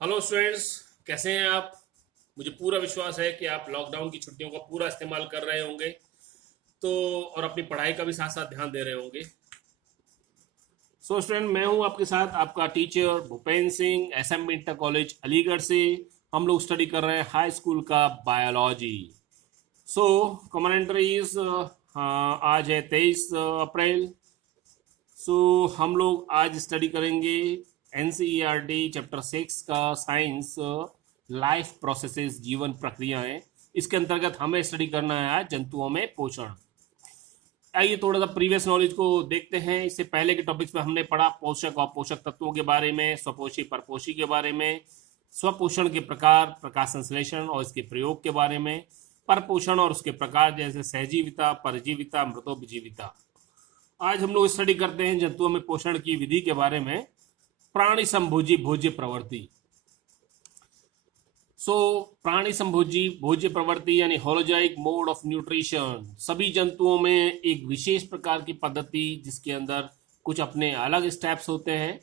Hello students, कैसे हैं आप। मुझे पूरा विश्वास है कि आप लॉकडाउन की छुट्टियों का पूरा इस्तेमाल कर रहे होंगे तो और अपनी पढ़ाई का भी साथ साथ ध्यान दे रहे होंगे। स्टूडेंट, मैं हूं आपके साथ आपका teacher Bhupendra Singh, SM inter college Aligarh से। हम लोग स्टडी कर रहे हैं हाई स्कूल का बायोलॉजी। सो कमेंट्रीज, आज है 23 अप्रैल। सो हम लोग आज स्टडी करेंगे एनसीईआरटी चैप्टर 6 का साइंस, लाइफ प्रोसेसेस, जीवन प्रक्रियाएं। इसके अंतर्गत हमें स्टडी करना है आज जंतुओं में पोषण। आइए थोड़ा सा प्रीवियस नॉलेज को देखते हैं। इससे पहले के टॉपिक्स में हमने पढ़ा पोषक और पोषक तत्वों के बारे में, स्वपोषी परपोषी के बारे में, स्वपोषण के प्रकार, प्रकाश संश्लेषण और इसके प्रयोग के बारे में, परपोषण और उसके प्रकार जैसे सहजीविता, परजीविता, मृतोपजीविता। आज हम लोग स्टडी करते हैं जंतुओं में पोषण की विधि के बारे में, प्राणी संभोजी भोज्य प्रवृत्ति। प्राणी संभोजी भोज्य प्रवृत्ति यानी होलोजाइक मोड ऑफ न्यूट्रिशन। सभी जंतुओं में एक विशेष प्रकार की पद्धति जिसके अंदर कुछ अपने अलग स्टेप्स होते हैं।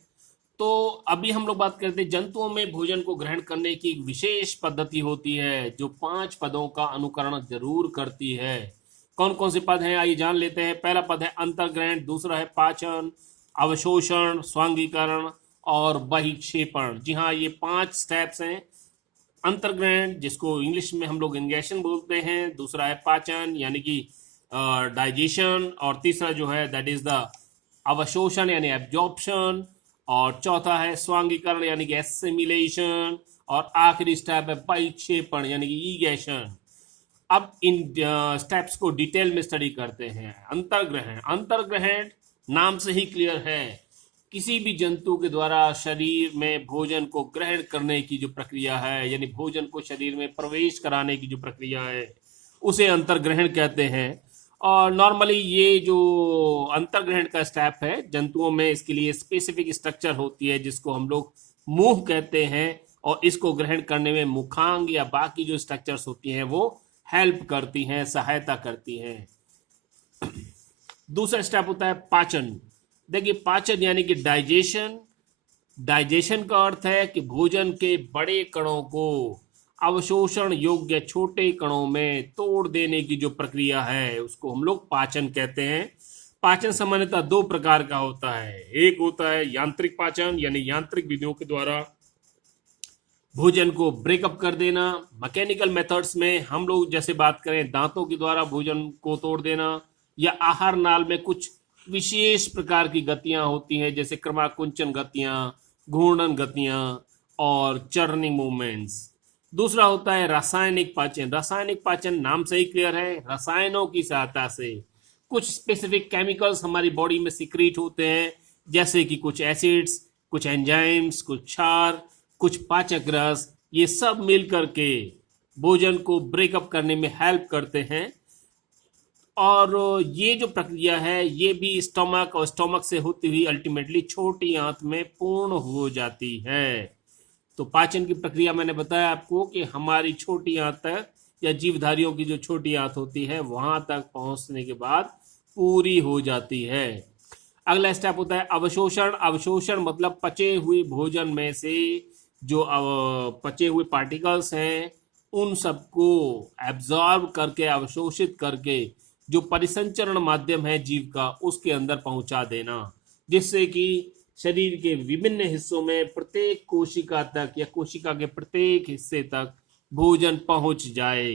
तो अभी हम लोग बात करते हैं जंतुओं में भोजन को ग्रहण करने की एक विशेष पद्धति होती है जो 5 पदों का अनुकरण जरूर करती है। कौन कौन से पद हैं आइए जान लेते हैं। पहला पद है अंतर्ग्रहण, दूसरा है पाचन, अवशोषण, स्वांगीकरण और बहिक्षेपण। जी हाँ, ये 5 स्टेप्स हैं। अंतर्ग्रहण जिसको इंग्लिश में हम लोग इंगेशन बोलते हैं, दूसरा है पाचन यानी कि डाइजेशन, और तीसरा जो है दैट इज द अवशोषण यानी एब्जॉर्प्शन, और चौथा है स्वांगीकरण यानी कि एसिमिलेशन, और आखिरी स्टेप है परिक्षेपण यानी कि ईगेशन। अब इन स्टेप्स को डिटेल में स्टडी करते हैं। अंतर्ग्रहण, अंतर्ग्रहण नाम से ही क्लियर है, किसी भी जंतु के द्वारा शरीर में भोजन को ग्रहण करने की जो प्रक्रिया है, यानी भोजन को शरीर में प्रवेश कराने की जो प्रक्रिया है उसे अंतर्ग्रहण कहते हैं। और नॉर्मली ये जो अंतर्ग्रहण का स्टेप है जंतुओं में, इसके लिए स्पेसिफिक स्ट्रक्चर होती है जिसको हम लोग मुंह कहते हैं, और इसको ग्रहण करने में मुखांग या बाकी जो स्ट्रक्चर्स होती हैं वो हेल्प करती हैं, सहायता करती हैं। दूसरा स्टेप होता है पाचन। देखिए, पाचन यानी कि डाइजेशन। डाइजेशन का अर्थ है कि भोजन के बड़े कणों को अवशोषण योग्य छोटे कणों में तोड़ देने की जो प्रक्रिया है उसको हम लोग पाचन कहते हैं। पाचन सामान्यतः 2 प्रकार का होता है। एक होता है यांत्रिक पाचन यानी यांत्रिक विधियों के द्वारा भोजन को ब्रेकअप कर देना। मैकेनिकल मेथड्स में हम लोग जैसे बात करें दांतों के द्वारा भोजन को तोड़ देना, या आहार नाल में कुछ विशेष प्रकार की गतियां होती हैं जैसे क्रमाकुंचन गतियां, घूर्णन गतियां और चर्निंग मूवमेंट्स। दूसरा होता है रासायनिक पाचन। रासायनिक पाचन नाम से ही क्लियर है, रसायनों की सहायता से कुछ स्पेसिफिक केमिकल्स हमारी बॉडी में सिक्रीट होते हैं, जैसे कि कुछ एसिड्स, कुछ एंजाइम्स, कुछ क्षार, कुछ पाचक रस, ये सब मिल करके भोजन को ब्रेकअप करने में हेल्प करते हैं। और ये जो प्रक्रिया है ये भी स्टोमक और स्टोमक से होती हुई अल्टीमेटली छोटी आंत में पूर्ण हो जाती है। तो पाचन की प्रक्रिया मैंने बताया आपको कि हमारी छोटी आंत तक या जीवधारियों की जो छोटी आंत होती है वहां तक पहुंचने के बाद पूरी हो जाती है। अगला स्टेप होता है अवशोषण। अवशोषण मतलब पचे हुए भोजन में से जो पचे हुए पार्टिकल्स हैं उन सबको एब्जॉर्ब करके, अवशोषित करके जो परिसंचरण माध्यम है जीव का उसके अंदर पहुंचा देना, जिससे कि शरीर के विभिन्न हिस्सों में प्रत्येक कोशिका तक या कोशिका के प्रत्येक हिस्से तक भोजन पहुंच जाए।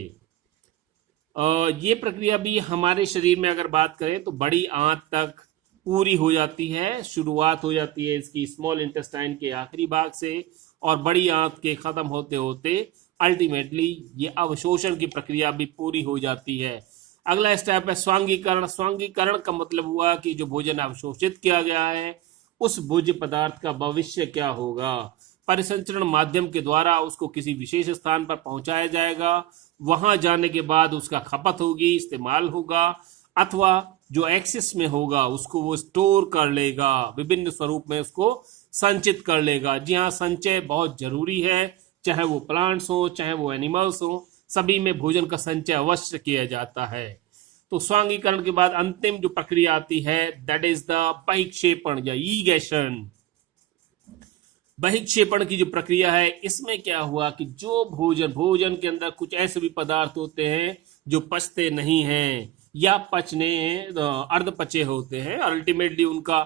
ये प्रक्रिया भी हमारे शरीर में अगर बात करें तो बड़ी आंत तक पूरी हो जाती है। शुरुआत हो जाती है इसकी स्मॉल इंटेस्टाइन के आखिरी भाग से, और बड़ी आंत के खत्म होते होते अल्टीमेटली ये अवशोषण की प्रक्रिया भी पूरी हो जाती है। अगला स्टेप है स्वांगीकरण। स्वांगीकरण का मतलब हुआ कि जो भोजन अवशोषित किया गया है उस भोज्य पदार्थ का भविष्य क्या होगा। परिसंचरण माध्यम के द्वारा उसको किसी विशेष स्थान पर पहुंचाया जाएगा, वहां जाने के बाद उसका खपत होगी, इस्तेमाल होगा, अथवा जो एक्सेस में होगा उसको वो स्टोर कर लेगा, विभिन्न स्वरूप में उसको संचित कर लेगा। जी हाँ, संचय बहुत जरूरी है, चाहे वो प्लांट्स हो चाहे वो एनिमल्स हो, सभी में भोजन का संचय अवश्य किया जाता है। तो स्वांगीकरण के बाद अंतिम जो प्रक्रिया आती है दैट इज द परिक्षेपण या ईगेशन। बहिक्षेपण की जो प्रक्रिया है, इसमें क्या हुआ कि जो भोजन के अंदर कुछ ऐसे भी पदार्थ होते हैं जो पचते नहीं हैं या पचने अर्ध पचे होते हैं, अल्टीमेटली उनका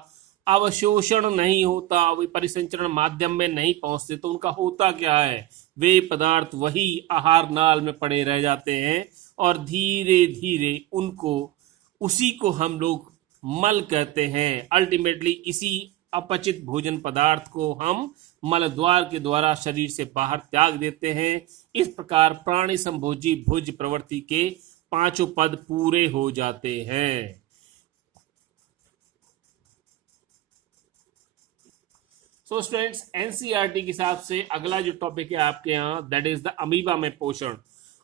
अवशोषण नहीं होता, वे परिसंचरण माध्यम में नहीं पहुंचते, तो उनका होता क्या है, वे पदार्थ वही आहार नाल में पड़े रह जाते हैं और धीरे धीरे उनको, उसी को हम लोग मल कहते हैं। अल्टीमेटली इसी अपचित भोजन पदार्थ को हम मल द्वार के द्वारा शरीर से बाहर त्याग देते हैं। इस प्रकार प्राणी संभोजी भोज्य प्रवृत्ति के पांचों पद पूरे हो जाते हैं। सो स्टूडेंट्स, एनसीईआरटी के हिसाब से अगला जो टॉपिक है आपके यहाँ, दैट इज द अमीबा में पोषण।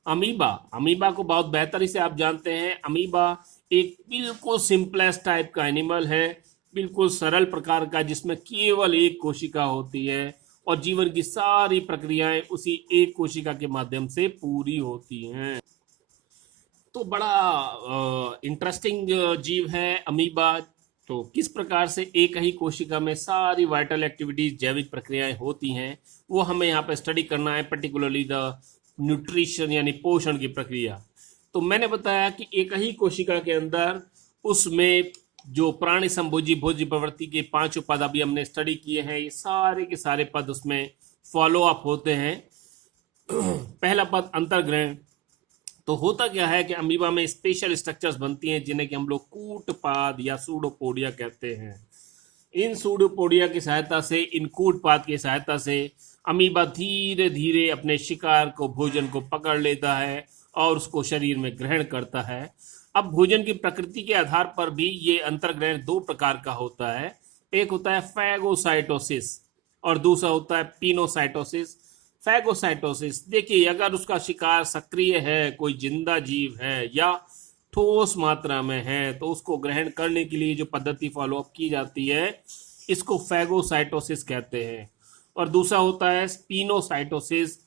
अमीबा को बहुत बेहतरी से आप जानते हैं। अमीबा एक बिल्कुल सिंपलेस्ट टाइप का एनिमल है, बिल्कुल सरल प्रकार का, जिसमें केवल एक कोशिका होती है और जीवन की सारी प्रक्रियाएं उसी एक कोशिका के माध्यम से पूरी होती हैं। तो बड़ा इंटरेस्टिंग जीव है अमीबा। तो किस प्रकार से एक ही कोशिका में सारी वाइटल एक्टिविटीज, जैविक प्रक्रियाएं होती हैं, वो हमें यहाँ पे स्टडी करना है, पर्टिकुलरली द न्यूट्रिशन यानी पोषण की प्रक्रिया। तो मैंने बताया कि एक ही कोशिका के अंदर उसमें जो प्राणी संभोजी भोज्य प्रवृत्ति के पांचों पद अभी हमने स्टडी किए हैं, ये सारे के सारे पद उसमें फॉलो अप होते हैं। पहला पद अंतर्ग्रहण। तो होता क्या है कि अमीबा में स्पेशल स्ट्रक्चर्स बनती हैं जिन्हें कि हम लोग कूटपाद या सूडोपोडिया कहते हैं। इन सूडोपोडिया की सहायता से, इन कूटपाद की सहायता से अमीबा धीरे धीरे अपने शिकार को, भोजन को पकड़ लेता है और उसको शरीर में ग्रहण करता है। अब भोजन की प्रकृति के आधार पर भी ये अंतर्ग्रहण दो प्रकार का होता है। एक होता है फैगोसाइटोसिस और दूसरा होता है पिनोसाइटोसिस। फैगोसाइटोसिस, देखिए अगर उसका शिकार सक्रिय है, कोई जिंदा जीव है या ठोस मात्रा में है, तो उसको ग्रहण करने के लिए जो पद्धति फॉलो अप की जाती है, इसको फैगोसाइटोसिस कहते हैं। और दूसरा होता है स्पिनोसाइटोसिस,